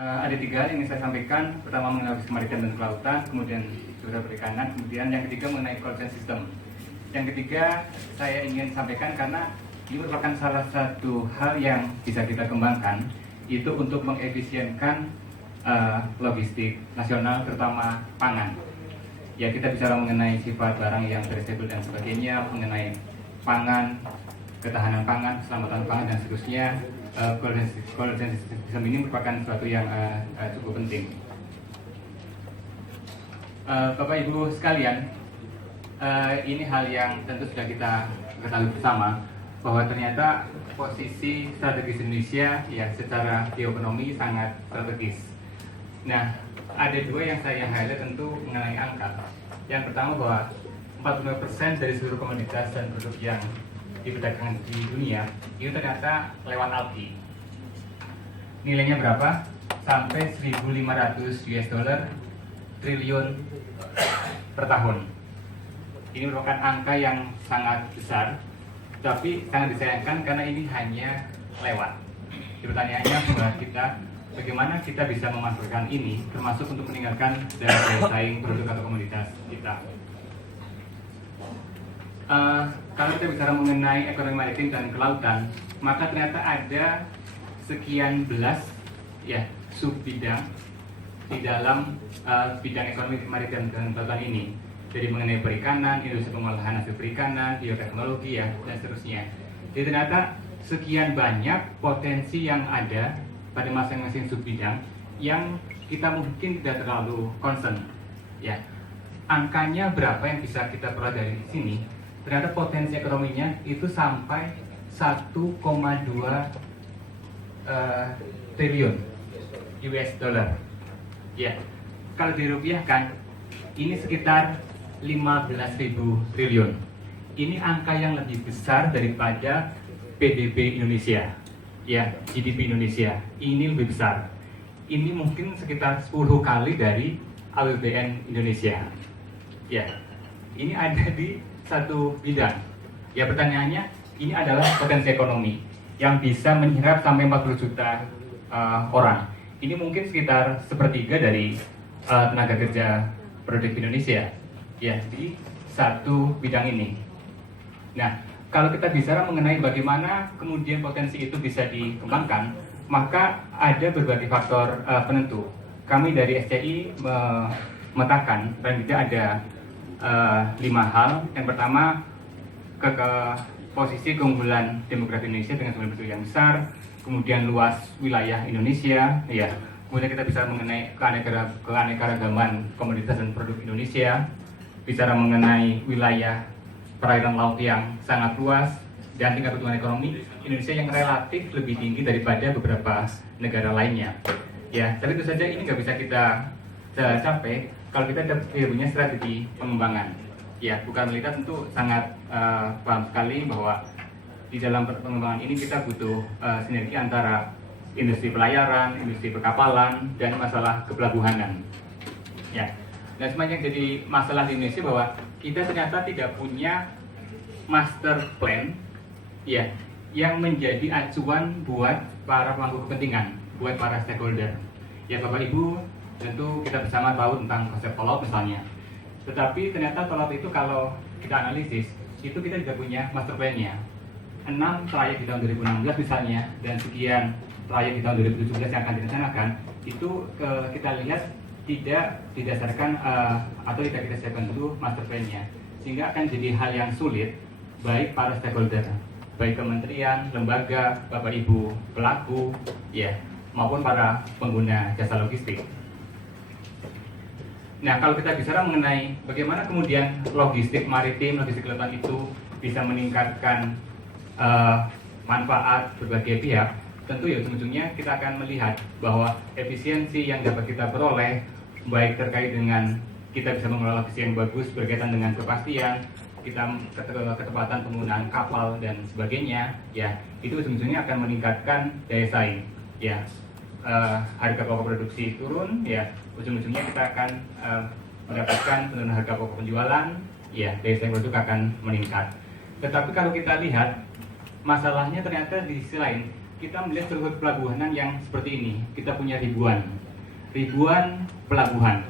Ada tiga hal yang ingin saya sampaikan. Pertama mengenai logistik maritim dan kelautan, kemudian sumber perikanan, kemudian yang ketiga mengenai cold chain system. Yang ketiga saya ingin sampaikan karena ini merupakan salah satu hal yang bisa kita kembangkan, itu untuk mengefisienkan logistik nasional, terutama pangan. Ya, kita bicara mengenai sifat barang yang perishable dan sebagainya, mengenai pangan, ketahanan pangan, keselamatan pangan dan seterusnya. Cold chain system ini merupakan sesuatu yang cukup penting. Bapak Ibu sekalian, ini hal yang tentu sudah kita ketahui bersama, bahwa ternyata posisi strategis Indonesia ya secara geoekonomi sangat strategis. Nah, ada dua yang saya highlight tentu mengenai angka. Yang pertama bahwa 45% dari seluruh komoditas dan produk yang diperdagangkan di dunia itu ternyata lewat alki. Nilainya berapa? Sampai 1.500 US dollar triliun per tahun. Ini merupakan angka yang sangat besar, tapi sangat disayangkan karena ini hanya lewat. Pertanyaannya buat kita, bagaimana kita bisa memanfaatkan ini, termasuk untuk meningkatkan daya saing produk atau komoditas kita. Kalau kita bicara mengenai ekonomi maritim dan kelautan, maka ternyata ada sekian belas ya sub bidang di dalam bidang ekonomi maritim dan kelautan ini. Jadi mengenai perikanan, industri pengolahan hasil perikanan, bioteknologi ya dan seterusnya. Jadi ternyata sekian banyak potensi yang ada pada masing-masing sub bidang yang kita mungkin tidak terlalu concern. Ya, angkanya berapa yang bisa kita peroleh dari sini? Ternyata potensi ekonominya itu sampai 1,2 triliun US dollar. Ya, kalau dirupiahkan ini sekitar 15.000 triliun. Ini angka yang lebih besar daripada PDB Indonesia. Ya, GDP Indonesia ini lebih besar. Ini mungkin sekitar 10 kali dari APBN Indonesia. Ya, ini ada di satu bidang. Ya, pertanyaannya, ini adalah potensi ekonomi yang bisa menyerap sampai 40 juta orang. Ini mungkin sekitar sepertiga dari tenaga kerja produktif Indonesia ya di satu bidang ini. Nah, kalau kita bicara mengenai bagaimana kemudian potensi itu bisa dikembangkan, maka ada berbagai faktor penentu. Kami dari SCI memetakan dan tidak ada 5 hal. Yang pertama, posisi keunggulan demografi Indonesia dengan jumlah penduduk yang besar, kemudian luas wilayah Indonesia, ya. Kemudian kita bisa mengenai keanekaragaman komoditas dan produk Indonesia, bicara mengenai wilayah perairan laut yang sangat luas, dan tingkat pertumbuhan ekonomi Indonesia yang relatif lebih tinggi daripada beberapa negara lainnya. Ya, tapi tentu saja ini nggak bisa kita capai kalau kita tidak punya strategi pengembangan. Ya, bukan militer tentu sangat paham sekali bahwa di dalam pengembangan ini kita butuh sinergi antara industri pelayaran, industri perkapalan, dan masalah kepelabuhanan. Ya, dan semuanya jadi masalah di Indonesia bahwa kita ternyata tidak punya master plan, ya, yang menjadi acuan buat para pemangku kepentingan, buat para stakeholder. Ya, Bapak Ibu, tentu kita bersama tahu tentang konsep tol misalnya. Tetapi ternyata tol itu kalau kita analisis, itu kita tidak punya master plan-nya. 6 trayek di tahun 2016 misalnya, dan sekian trayek di tahun 2017 yang akan direncanakan, itu kita lihat tidak didasarkan atau tidak kita siapkan dulu master plan-nya. Sehingga akan jadi hal yang sulit, baik para stakeholder, baik kementerian, lembaga, Bapak Ibu pelaku, ya, maupun para pengguna jasa logistik. Nah, kalau kita bicara mengenai bagaimana kemudian logistik maritim, logistik kelautan itu bisa meningkatkan manfaat berbagai pihak, tentu ya ujung-ujungnya kita akan melihat bahwa efisiensi yang dapat kita peroleh, baik terkait dengan kita bisa mengelola logistik yang bagus berkaitan dengan kepastian, kita ketepatan penggunaan kapal dan sebagainya, ya itu ujung-ujungnya akan meningkatkan daya saing, ya. Harga pokok produksi turun, ya ujung-ujungnya kita akan mendapatkan penurunan harga pokok penjualan, ya daya saing produk akan meningkat. Tetapi kalau kita lihat masalahnya ternyata di sisi lain kita melihat struktur pelabuhanan yang seperti ini. Kita punya ribuan pelabuhan.